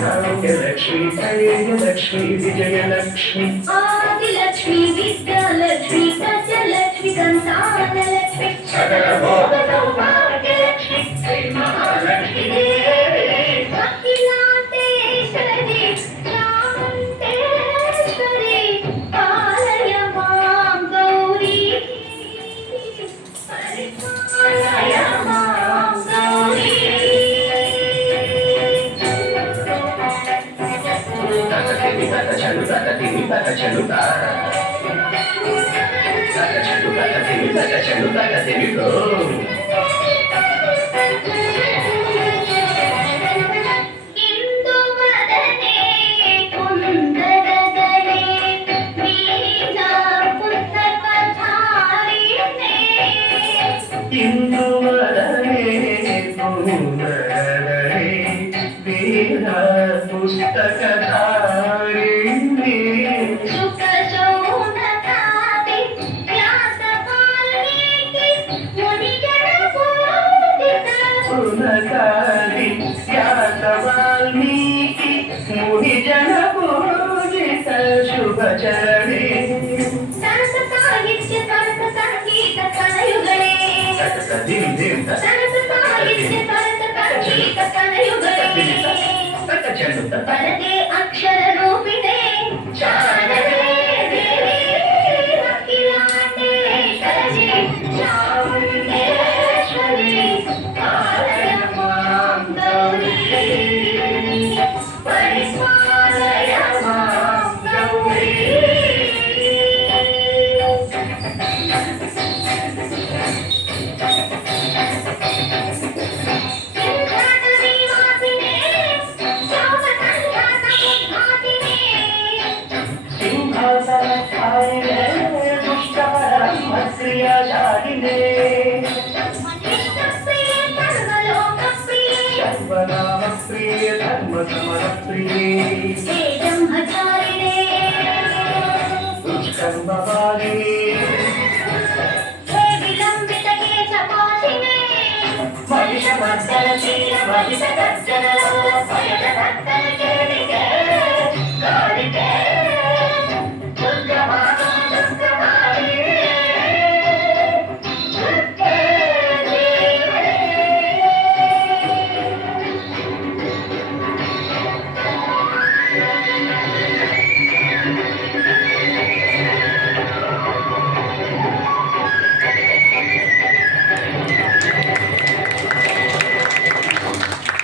భాగ్యలక్ష్మి ధైర్యలక్ష్మి విజయలక్ష్మి ఆదిలక్ష్మి విద్యాలక్ష్మి సత్యలక్ష్మి సంతానలక్ష్మి సకల భోగ సౌభాగ్యలక్ష్మి శ్రీ మహాలక్ష్మి దేవి అఖిలాండేశ్వరి చాముండేశ్వరి పాలయ మాం గౌరీ పాలయ మాం గౌరీ ఇందువదనే కుందరదనే వీణా పుస్తకధారిణే ఇందువదనే కుందరదనే వీణా పుస్తకధారిణి సుఖ శౌనకాది వ్యాస వాల్మీకి మునిజన పూజిత సునకాది వ్యాస వాల్మీకి మునిజన పూజిత శుభచరణే సరస సాహిత్య సరస సంగీత కలయుగలే సరస సాహిత్య సరస సంగీత కలయుగలే వరదే అక్షర రూపిణే శారదే దేవి అఖిలాండేశ్వరి చాముండేశ్వరి పాలయ మాం గౌరీ పరిపాలయ మాం గౌరీ సింహాసనధారిణే దుష్టపరమక్రియాశాలినే సర్వనామప్రియ ధర్మసమరప్రియే దుష్కర్మవారిణే మహిషమర్దన శ్రీయ మహిష గర్జన